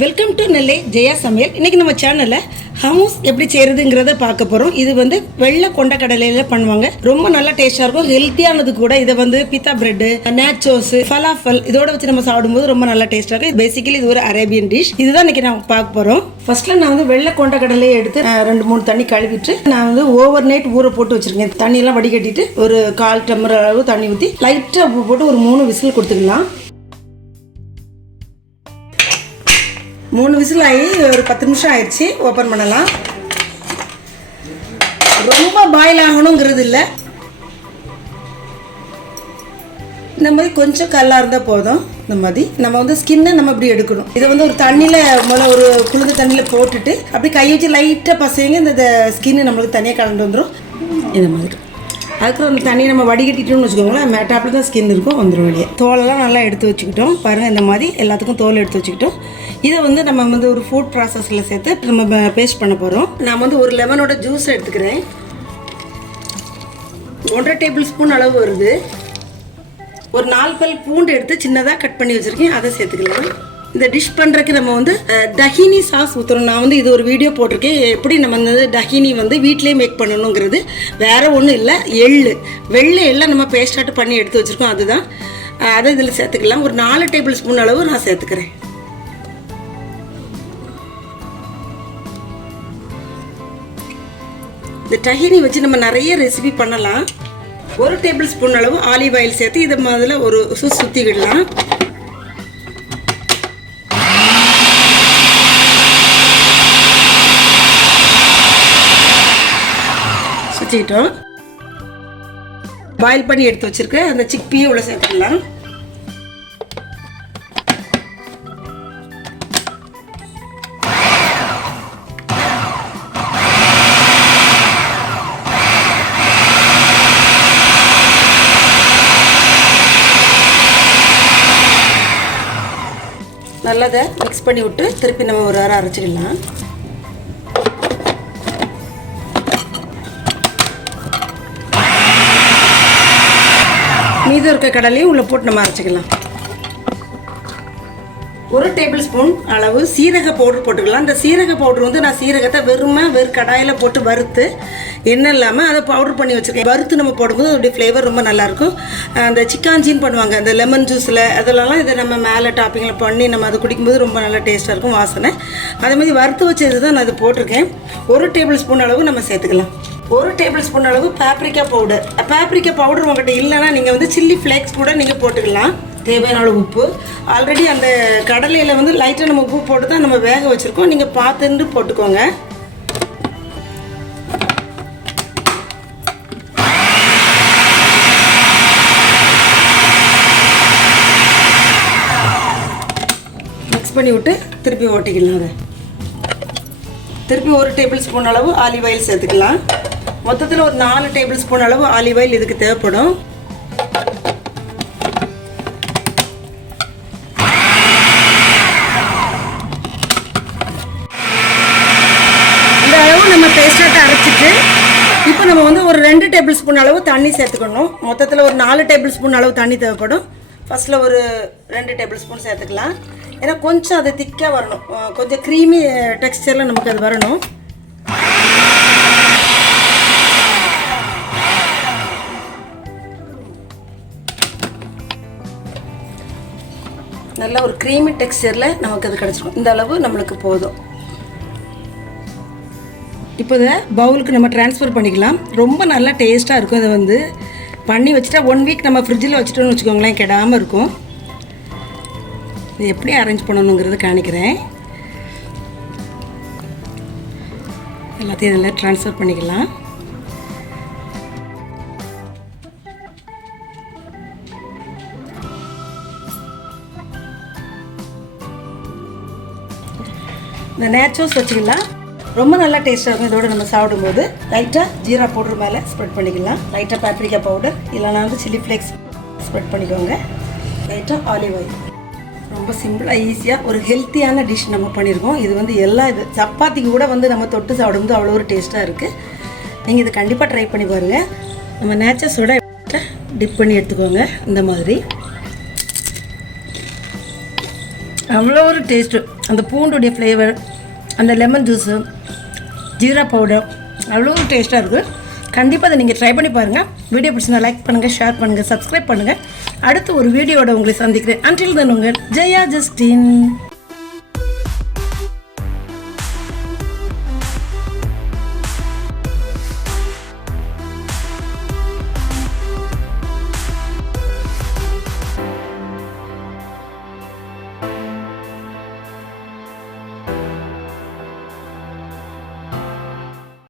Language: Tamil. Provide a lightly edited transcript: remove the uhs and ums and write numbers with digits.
வெல்கம் டு நெல்லை ஜெயா சமையல். இன்றைக்கி நம்ம சேனலில் ஹமூஸ் எப்படி செய்கிறதுங்கிறத பார்க்க போகிறோம். இது வந்து வெள்ளை கொண்ட கடலையில் பண்ணுவாங்க. ரொம்ப நல்லா டேஸ்ட்டாக இருக்கும், ஹெல்த்தியானது கூட. இதை வந்து பித்தா பிரெட்டு, நேச்சோஸ், ஃபலாஃபல் இதோட வச்சு நம்ம சாப்பிடும்போது ரொம்ப நல்லா டேஸ்ட்டாக இருக்கும். பேசிக்கலி இது ஒரு அரேபியன் டிஷ். இதுதான் இன்றைக்கி நான் பார்க்க போகிறோம். ஃபர்ஸ்ட்டில் நான் வந்து வெள்ளை கொண்ட கடலையை எடுத்து 2-3 தண்ணி கழுவிட்டு நான் வந்து ஓவர் நைட் ஊற போட்டு வச்சுருக்கேன். தண்ணியெல்லாம் வடிகட்டிட்டு ஒரு 1/4 டம்ளர் அளவு தண்ணி ஊற்றி லைட்டாக உப்பு போட்டு ஒரு 3 விசில் கொடுத்துக்கலாம். 3 விசில் ஆகி ஒரு 10 நிமிஷம் ஆயிடுச்சு. ஓப்பன் பண்ணலாம். ரொம்ப பாயில் ஆகணுங்கிறது இல்லை, இந்த மாதிரி கொஞ்சம் கல்லாக இருந்தால் போதும். இந்த மாதிரி நம்ம வந்து ஸ்கின்னை நம்ம இப்படி எடுக்கணும். இதை வந்து ஒரு தண்ணியில் ஒரு குளிர்ந்த தண்ணியில் போட்டுட்டு அப்படி கை வச்சு லைட்டாக பசைங்க, இந்த ஸ்கின்னு நம்மளுக்கு தனியாக கலந்து வந்துடும். இந்த மாதிரி அதுக்கப்புறம் அந்த தண்ணியை நம்ம வடிகட்டிட்டோம்னு வச்சுக்கோங்களேன், மேட்டாப்பில் தான் ஸ்கின் இருக்கும், வந்துடும் வெளியே. தோலெல்லாம் நல்லா எடுத்து வச்சுக்கிட்டோம். பாருங்கள், இந்த மாதிரி எல்லாத்துக்கும் தோல் எடுத்து வச்சுக்கிட்டோம். இதை வந்து நம்ம வந்து ஒரு ஃபுட் ப்ராசஸில் சேர்த்து நம்ம பேஸ்ட் பண்ண போகிறோம். நான் வந்து ஒரு லெமனோட ஜூஸ் எடுத்துக்கிறேன். 1.5 டேபிள் ஸ்பூன் அளவு வருது. ஒரு 4 பல் பூண்டு எடுத்து சின்னதாக கட் பண்ணி வச்சுருக்கேன், அதை சேர்த்துக்கலாம். இந்த டிஷ் பண்ணுறதுக்கு நம்ம வந்து டஹினி சாஸ் ஊற்றுறோம். நான் வந்து இது ஒரு வீடியோ போட்டிருக்கேன், எப்படி நம்ம வந்து டஹினி வந்து வீட்டிலே மேக் பண்ணணுங்கிறது. வேறு ஒன்றும் இல்லை, வெள்ளை எல்லாம் நம்ம பேஸ்டாட்டு பண்ணி எடுத்து வச்சுருக்கோம், அதுதான். அதை இதில் சேர்த்துக்கலாம். ஒரு 4 டேபிள் ஸ்பூன் அளவு நான் சேர்த்துக்கிறேன். இந்த டஹினி வச்சு நம்ம நிறைய ரெசிபி பண்ணலாம். 1 டேபிள் ஸ்பூன் அளவு ஆலிவ் ஆயில் சேர்த்து இதை முதல்ல ஒரு சுற்றிக்கிடலாம். சுற்றிக்கிட்டோம். பாயில் பண்ணி எடுத்து வச்சிருக்க அந்த சிக்பியை உள்ள சேர்த்துக்கலாம். நல்லதை மிக்ஸ் பண்ணி விட்டு திருப்பி நம்ம ஒரு அரை அரைச்சிக்கலாம். மீதம் இருக்க கடலையும் உள்ளே போட்டு நம்ம அரைச்சிக்கலாம். 1 டேபிள் ஸ்பூன் அளவு சீரக பவுடர் போட்டுக்கலாம். இந்த சீரக பவுடர் வந்து நான் சீரகத்தை வெறும் கடாயில் போட்டு வறுத்து எண்ணெய் இல்லாமல் அதை பவுடர் பண்ணி வச்சுருக்கேன். வறுத்து நம்ம போடும்போது அதோடைய ஃப்ளேவர் ரொம்ப நல்லாயிருக்கும். அந்த சிக்காஞ்சின்னு பண்ணுவாங்க அந்த லெமன் ஜூஸில், அதெல்லாம் இதை நம்ம மேலே டாப்பிங்கில் பண்ணி நம்ம அதை குடிக்கும்போது ரொம்ப நல்லா டேஸ்ட்டாக இருக்கும், வாசனை. அதேமாதிரி வறுத்து வச்சது தான் நான் அது போட்டிருக்கேன். 1 டேபிள் ஸ்பூன் அளவு நம்ம சேர்த்துக்கலாம். 1 டேபிள் ஸ்பூன் அளவு பேப்ரிக்கா பவுடர். பேப்ரிக்கா பவுடர் உங்கள்கிட்ட இல்லைன்னா நீங்கள் வந்து சில்லி ஃப்ளேக்ஸ் கூட நீங்கள் போட்டுக்கலாம். தேவையான அளவு உப்பு. ஆல்ரெடி அந்த கடலையில் வந்து லைட்டாக நம்ம உப்பு போட்டு தான் நம்ம வேக வச்சுருக்கோம், நீங்கள் பார்த்துட்டு போட்டுக்கோங்க. மிக்ஸ் பண்ணி விட்டு திருப்பி ஓட்டிக்கலாம். அதை திருப்பி 1 டேபிள் ஸ்பூன் அளவு ஆலிவ் ஆயில் சேர்த்துக்கலாம். மொத்தத்தில் ஒரு 4 டேபிள் ஸ்பூன் அளவு ஆலிவ் ஆயில் இதுக்கு தேவைப்படும். இந்த அளவு நம்ம பேஸ்டாக அரைச்சிட்டு இப்போ நம்ம வந்து ஒரு 2 டேபிள் ஸ்பூன் அளவு தண்ணி சேர்த்துக்கணும். மொத்தத்தில் ஒரு 4 டேபிள் ஸ்பூன் அளவு தண்ணி தேவைப்படும். ஃபஸ்ட்டில் ஒரு 2 டேபிள் ஸ்பூன் சேர்த்துக்கலாம். ஏன்னா கொஞ்சம் அது திக்காக வரணும், கொஞ்சம் க்ரீமி டெக்ஸ்டரில் நமக்கு அது வரணும். நல்ல ஒரு க்ரீமி டெக்ஸ்டரில் நமக்கு அது கிடச்சிடும். இந்த அளவு நம்மளுக்கு போதும். இப்போ இதை பவுலுக்கு நம்ம ட்ரான்ஸ்ஃபர் பண்ணிக்கலாம். ரொம்ப நல்லா டேஸ்ட்டாக இருக்கும். இதை வந்து பண்ணி வச்சுட்டா 1 வீக் நம்ம ஃப்ரிட்ஜில் வச்சுட்டோம்னு வச்சுக்கோங்களேன், கெடாமல் இருக்கும். இது எப்படி அரேஞ்ச் பண்ணணுங்கிறது காணிக்கிறேன். எல்லாத்தையும் இதில் ட்ரான்ஸ்ஃபர் பண்ணிக்கலாம். இந்த நேச்சோஸ் வச்சுக்கலாம், ரொம்ப நல்லா டேஸ்ட்டாக இருக்கும். இதோடு நம்ம சாப்பிடும்போது லைட்டாக ஜீரா பவுடர் மேலே ஸ்ப்ரெட் பண்ணிக்கலாம். லைட்டாக பேப்ரிக்கா பவுடர் இல்லைனா வந்து சில்லி ஃப்ளேக்ஸ் ஸ்ப்ரெட் பண்ணிக்கோங்க. லைட்டாக ஆலிவ் ஆயில். ரொம்ப சிம்பிளாக ஈஸியாக ஒரு ஹெல்த்தியான டிஷ் நம்ம பண்ணியிருக்கோம். இது வந்து இது சப்பாத்திக்கு கூட வந்து நம்ம தொட்டு சாப்பிடும்போது அவ்வளோ ஒரு டேஸ்ட்டாக இருக்குது. நீங்கள் இது கண்டிப்பாக ட்ரை பண்ணி பாருங்கள். நம்ம நேச்சர்ஸோட டிப் பண்ணி எடுத்துக்கோங்க. இந்த மாதிரி அவ்வளோ ஒரு டேஸ்ட்டு. அந்த பூண்டுடைய ஃப்ளேவர், அந்த லெமன் ஜூஸு, ஜீரா பவுடர் அவ்வளோ ஒரு டேஸ்ட்டாக இருக்குது. கண்டிப்பாக அதை நீங்கள் ட்ரை பண்ணி பாருங்கள். வீடியோ பிடிச்சிருந்தா லைக் பண்ணுங்கள், ஷேர் பண்ணுங்கள், சப்ஸ்கிரைப் பண்ணுங்கள். அடுத்து ஒரு வீடியோட உங்களை சந்திக்கிறேன். அன்டில் தென் உங்கள் ஜெயா ஜஸ்டின்.